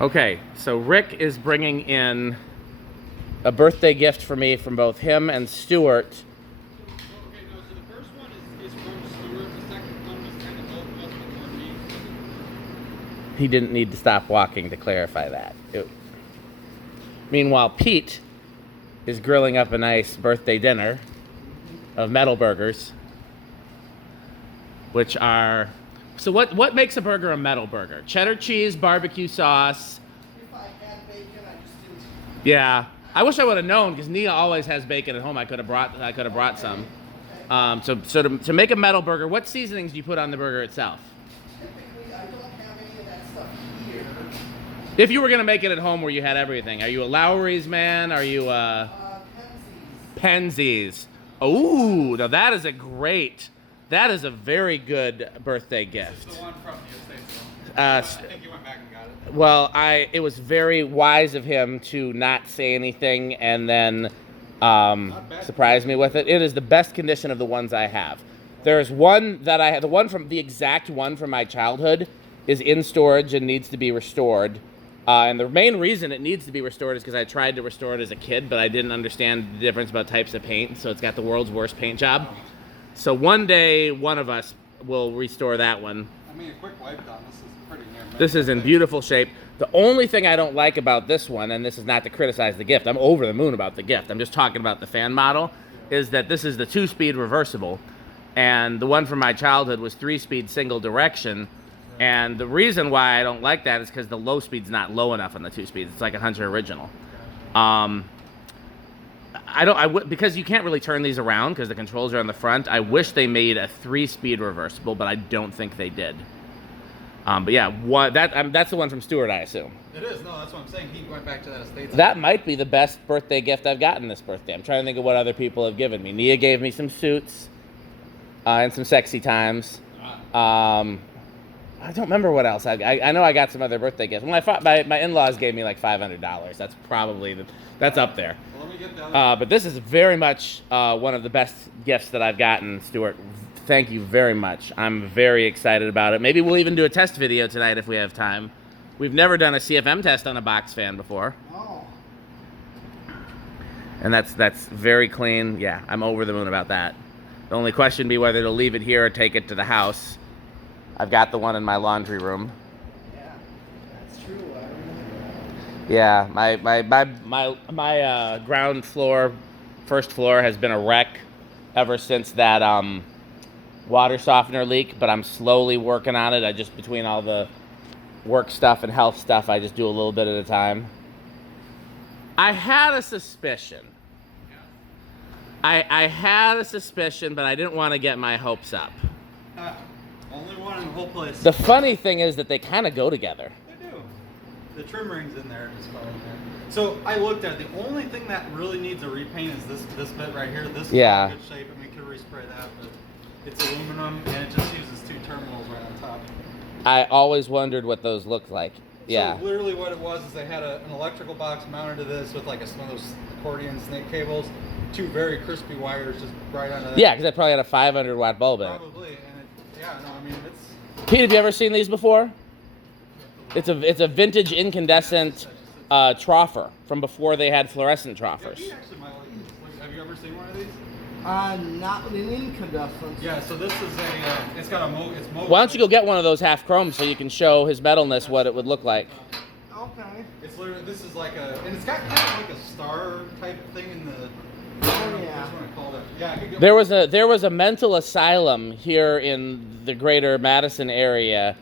Okay, so Rick is bringing in a birthday gift for me from both him and Stuart. Okay, no, so the first one is from Stuart. The second one was kind of both of us, but more me. He didn't need to stop walking to clarify that. Meanwhile, Pete is grilling up a nice birthday dinner of metal burgers, which are... So what makes a burger a metal burger? Cheddar cheese, barbecue sauce. If I had bacon, I just didn't. Yeah, I wish I would have known because Nia always has bacon at home. I could have brought some. So to make a metal burger, what seasonings do you put on the burger itself? Typically, I don't have any of that stuff here. If you were gonna make it at home where you had everything, are you a Lowry's man? Are you Penzies. Penzies? Oh, now that is a very good birthday gift. This is the one from the estate sale. Uh, I think you went back and got it. Well, it was very wise of him to not say anything and then surprise me with it. It is the best condition of the ones I have. There's one that I have, the exact one from my childhood is in storage and needs to be restored. And the main reason it needs to be restored is because I tried to restore it as a kid, but I didn't understand the difference about types of paint, so it's got the world's worst paint job. So one day, one of us will restore that one. I mean, a quick wipe down. This is pretty near. This is in beautiful shape. The only thing I don't like about this one, and this is not to criticize the gift, I'm over the moon about the gift, I'm just talking about the fan model, is that this is the 2-speed reversible. And the one from my childhood was 3-speed single direction. And the reason why I don't like that is because the low speed's not low enough on the 2 speeds. It's like a Hunter original. Because you can't really turn these around because the controls are on the front. I wish they made a 3-speed reversible, but I don't think they did. But yeah, that's the one from Stuart, I assume. It is. No, that's what I'm saying. He went back to that estate sale. That might be the best birthday gift I've gotten this birthday. I'm trying to think of what other people have given me. Nia gave me some suits and some sexy times. I don't remember what else. I know I got some other birthday gifts. Well, my in-laws gave me like $500. That's probably that's up there. Well, let me get down. But this is very much one of the best gifts that I've gotten, Stuart. Thank you very much. I'm very excited about it. Maybe we'll even do a test video tonight if we have time. We've never done a CFM test on a box fan before. Oh. And that's very clean. Yeah, I'm over the moon about that. The only question be whether to leave it here or take it to the house. I've got the one in my laundry room. Yeah, that's true. I remember that. Yeah, my ground floor, first floor has been a wreck ever since that water softener leak, but I'm slowly working on it. I just, between all the work stuff and health stuff, I just do a little bit at a time. I had a suspicion. I had a suspicion, but I didn't want to get my hopes up. Only one in the whole place. The funny thing is that they kind of go together. They do. The trim ring's in there as well. So I looked at it. The only thing that really needs a repaint is this bit right here. This is Yeah. in good shape. I mean, you could respray that, but it's aluminum and it just uses 2 terminals right on top. I always wondered what those looked like. Yeah. So literally what it was is they had an electrical box mounted to this with like one of those accordion snake cables, 2 very crispy wires just right onto that. Yeah, because I probably had a 500 watt bulb in it. Probably, and I mean it's. Pete, have you ever seen these before? It's a vintage incandescent troffer from before they had fluorescent troffers. Yeah, you actually might like this. Have you ever seen one of these? Not with an incandescent. Yeah, so this is it's got a it's mobile. Why don't you go get one of those half chrome so you can show his metalness what it would look like? Okay. It's literally, this is like and it's got kind of like a star type thing in the. Oh yeah. What I call it. Yeah, I could go. There was a mental asylum here in the greater Madison area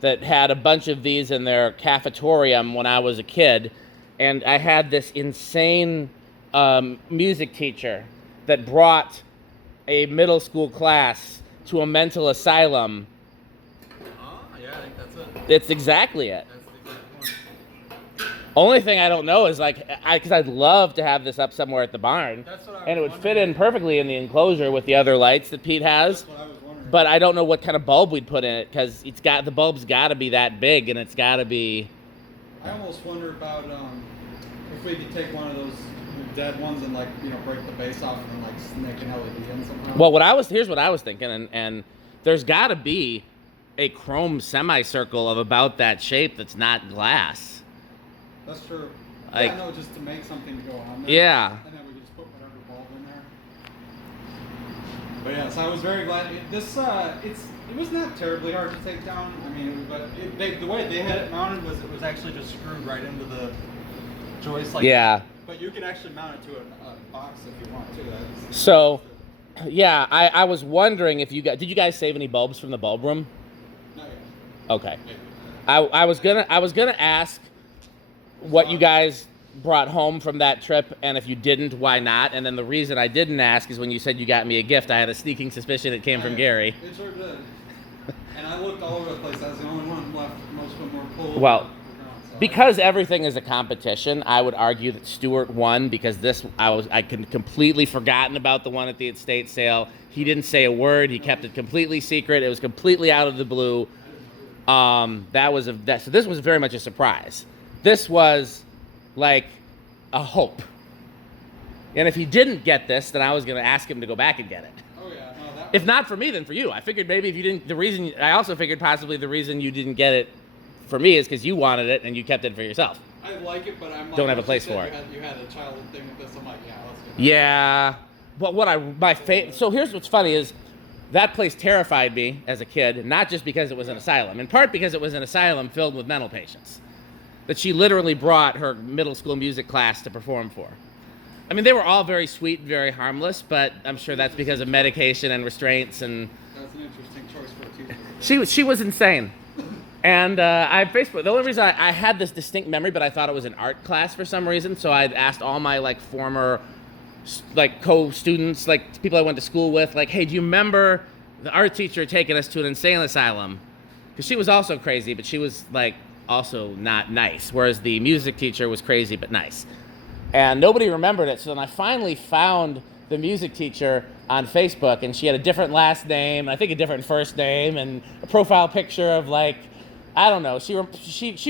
that had a bunch of these in their cafetorium when I was a kid, and I had this insane music teacher that brought a middle school class to a mental asylum. Oh, yeah, I think that's it. It's exactly it. That's the exact one. Only thing I don't know is because I'd love to have this up somewhere at the barn, That's what I was and it would fit wondering. in perfectly in the enclosure with the other lights that Pete has. That's what I was wondering. But I don't know what kind of bulb we'd put in it because the bulb's got to be that big, and it's got to be. I almost wonder about if we could take one of those dead ones and break the base off and then snake an LED in somehow. Well, here's what I was thinking, and there's got to be a chrome semicircle of about that shape that's not glass. That's true. Like, yeah, no, just to make something to go on there. Yeah. And then we could just put whatever bulb in there. But yeah, so I was very glad. It was not terribly hard to take down. I mean, the way they had it mounted was actually just screwed right into the joist. Like, Yeah. But you can actually mount it to a box if you want to. So, yeah, I was wondering if did you guys save any bulbs from the bulb room? Not yet. Okay. Maybe. I was gonna ask what you guys brought home from that trip, and if you didn't, why not? And then the reason I didn't ask is when you said you got me a gift, I had a sneaking suspicion it came from Gary. It sure did. And I looked all over the place. I was the only one left. Most of them were pulled. Well, because everything is a competition, I would argue that Stuart won because I could completely forgotten about the one at the estate sale. He didn't say a word. He kept it completely secret. It was completely out of the blue. So this was very much a surprise. This was like a hope. And if he didn't get this, then I was going to ask him to go back and get it. Oh yeah, no, that. If not for me, then for you. I figured maybe if you didn't, I also figured possibly the reason you didn't get it for me is because you wanted it and you kept it for yourself. I like it, but I'm like, don't have a place for it. You had a childhood thing with this. I'm like, yeah, let's do it. Yeah, but so here's what's funny is that place terrified me as a kid, not just because it was an asylum, in part because it was an asylum filled with mental patients that she literally brought her middle school music class to perform for. I mean, they were all very sweet and very harmless, but I'm sure that's because of medication and restraints and. That's an interesting choice for a teacher. She was insane. And I Facebook. The only reason I had this distinct memory, but I thought it was an art class for some reason. So I'd asked all my former co-students, people I went to school with, hey, do you remember the art teacher taking us to an insane asylum? Because she was also crazy, but she was also not nice. Whereas the music teacher was crazy but nice. And nobody remembered it. So then I finally found the music teacher on Facebook, and she had a different last name, and I think a different first name, and a profile picture of I don't know. She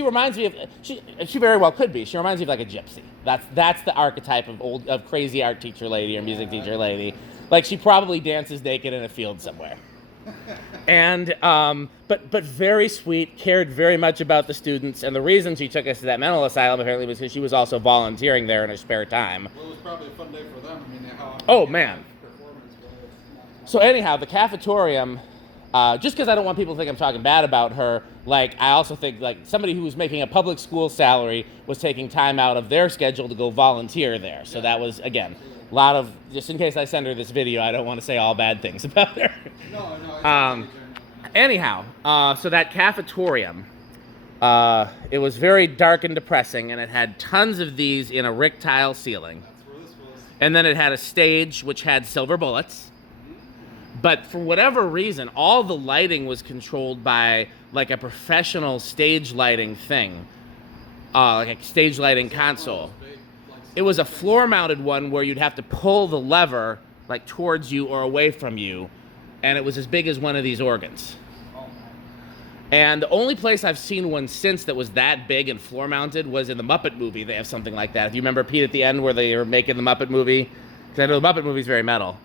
reminds me of she very well could be. She reminds me of a gypsy. That's the archetype of crazy art teacher lady or music teacher lady. She probably dances naked in a field somewhere. And but very sweet, cared very much about the students, and the reason she took us to that mental asylum apparently was because she was also volunteering there in her spare time. Well, it was probably a fun day for them. I mean, oh man. So anyhow, the cafetorium. Just because I don't want people to think I'm talking bad about her, I also think somebody who was making a public school salary was taking time out of their schedule to go volunteer there. So that was, again, a lot of, just in case I send her this video, I don't want to say all bad things about her. No. Anyhow, so that cafetorium, it was very dark and depressing, and it had tons of these in a Rick tile ceiling. That's where this was. And then it had a stage which had silver bullets. But for whatever reason, all the lighting was controlled by a professional stage lighting thing, a stage lighting console. It was a floor-mounted one where you'd have to pull the lever towards you or away from you, and it was as big as one of these organs. And the only place I've seen one since that was that big and floor-mounted was in the Muppet movie. They have something like that. If you remember Pete at the end where they were making the Muppet movie, because I know the Muppet movie's very metal.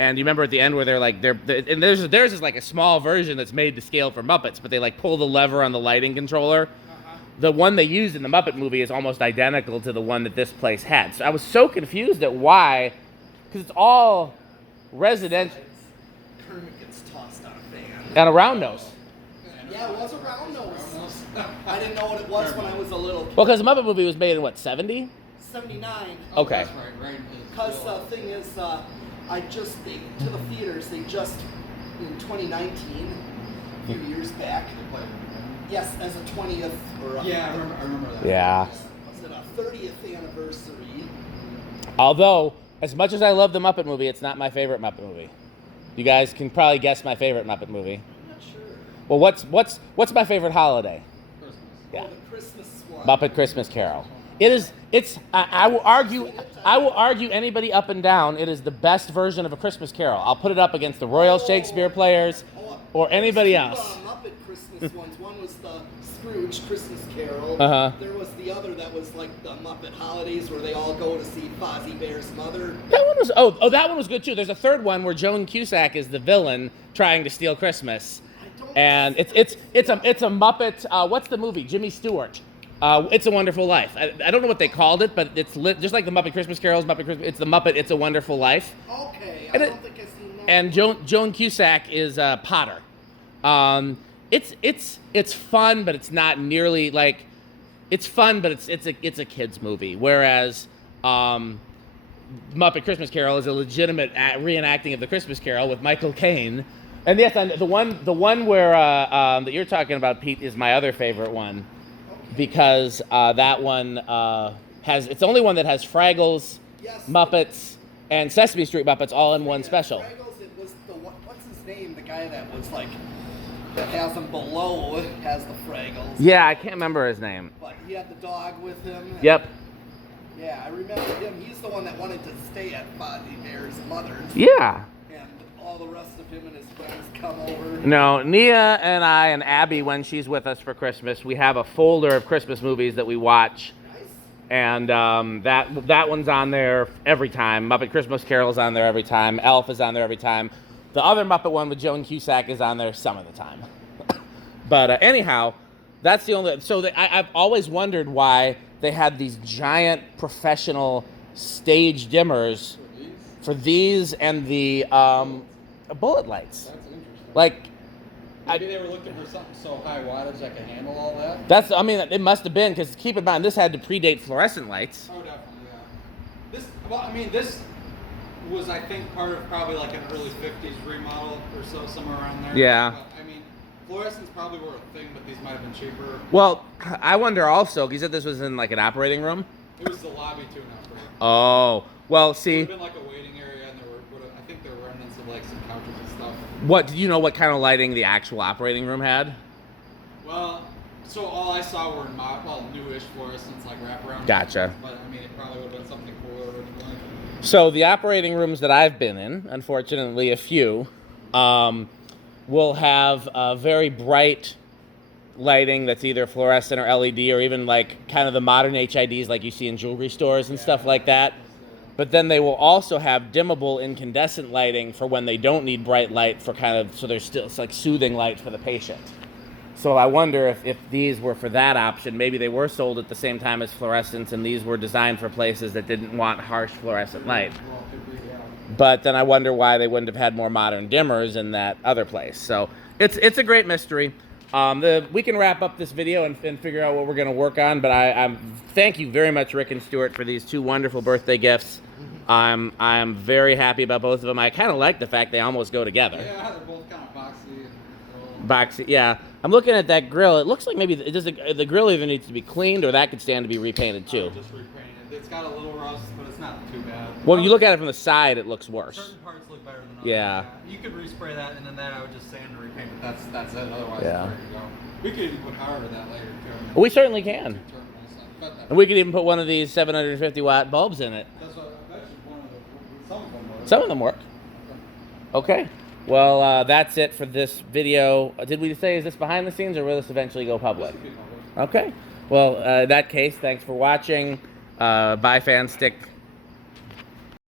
And you remember at the end where they're and theirs is a small version that's made to scale for Muppets, but they pull the lever on the lighting controller. Uh-huh. The one they used in the Muppet movie is almost identical to the one that this place had. So I was so confused at why, because it's all residential. Kermit gets tossed on a fan. And a round nose. Yeah, it was a round nose. I didn't know what it was when I was a little kid. Well, because the Muppet movie was made in what, 70? 79. Okay. That's right. Because the thing is, to the theaters, they just, in 2019, a few years back, yes, as a 20th or yeah, I remember that. Yeah. Was it a 30th anniversary? Although, as much as I love the Muppet movie, it's not my favorite Muppet movie. You guys can probably guess my favorite Muppet movie. I'm not sure. Well, what's my favorite holiday? Christmas. Yeah. Oh, the Christmas one. Muppet Christmas Carol. I will argue anybody up and down, it is the best version of A Christmas Carol. I'll put it up against the Royal Shakespeare Players or anybody else. Muppet Christmas ones. One was the Scrooge Christmas Carol. Uh-huh. There was the other that was the Muppet Holidays where they all go to see Fozzie Bear's mother. That one was that one was good too. There's a third one where Joan Cusack is the villain trying to steal Christmas. And it's a Muppet, what's the movie? Jimmy Stewart. It's a Wonderful Life. I don't know what they called it, but it's just like the Muppet Christmas Carols, Muppet Christmas. It's the Muppet It's a Wonderful Life. Okay, And I don't think I've seen that. And Joan Cusack is Potter. It's fun, but it's not nearly like. It's fun, but it's a kids movie. Whereas Muppet Christmas Carol is a legitimate reenacting of the Christmas Carol with Michael Caine. And yes, the one where that you're talking about, Pete, is my other favorite one, because that one it's the only one that has Fraggles, Yes. Muppets, and Sesame Street Muppets all in one special. Fraggles, it was what's his name? The guy that was like that has them below has the Fraggles. Yeah, I can't remember his name. But he had the dog with him. Yep. Yeah, I remember him. He's the one that wanted to stay at Fozzie Bear's mother's. Yeah. And all the rest of him and his friends come over. No, Nia and I and Abby, when she's with us for Christmas, we have a folder of Christmas movies that we watch. Nice. And that one's on there every time. Muppet Christmas Carol's on there every time. Elf is on there every time. The other Muppet one with Joan Cusack is on there some of the time. But anyhow, that's the only... So I've always wondered why they had these giant professional stage dimmers for these and the bullet lights. That's interesting. Like... Maybe they were looking for something so high wattage that could handle all that. It must have been, because keep in mind, this had to predate fluorescent lights. Oh, definitely, yeah. This was, I think, part of probably like an early 50s remodel or so, somewhere around there. Yeah. But, fluorescents probably were a thing, but these might have been cheaper. Well, I wonder also, because you said this was in like an operating room? It was the lobby tune-up. Oh, well, It see... would have been like a waiting area, and I think there were remnants of like some couches and stuff. Do you know what kind of lighting the actual operating room had? Well, so all I saw were newish fluorescents, like wraparound. Gotcha. But it probably would have been something cooler originally. So the operating rooms that I've been in, unfortunately a few, will have very bright lighting that's either fluorescent or LED, or even like kind of the modern HIDs like you see in jewelry stores and stuff like that. But then they will also have dimmable incandescent lighting for when they don't need bright light, for so there's still, it's like soothing light for the patient. So I wonder if these were for that option. Maybe they were sold at the same time as fluorescents, and these were designed for places that didn't want harsh fluorescent light. But then I wonder why they wouldn't have had more modern dimmers in that other place. So it's a great mystery. We can wrap up this video and figure out what we're going to work on. But I thank you very much, Rick and Stuart, for these two wonderful birthday gifts. I'm very happy about both of them. I kind of like the fact they almost go together. Yeah, they're both kind of boxy. Boxy, yeah. I'm looking at that grill. It looks like maybe the grill either needs to be cleaned, or that could stand to be repainted too. Just repainted. It's got a little rust, but it's not too bad. Well, you look at it from the side, it looks worse. Certain parts look better than others. Yeah. You could respray that, and then that I would just sand and repaint it. That's it. Otherwise, Yeah. it's ready to go. We could even put higher to that later too. We certainly can. Two terminals, but And we could even put one of these 750 watt bulbs in it. that's one of the. Some of them were. Some of them work. Okay. Well, that's it for this video. Did we say, is this behind the scenes, or will this eventually go public? Okay. Well, in that case, thanks for watching. Bye, fan stick.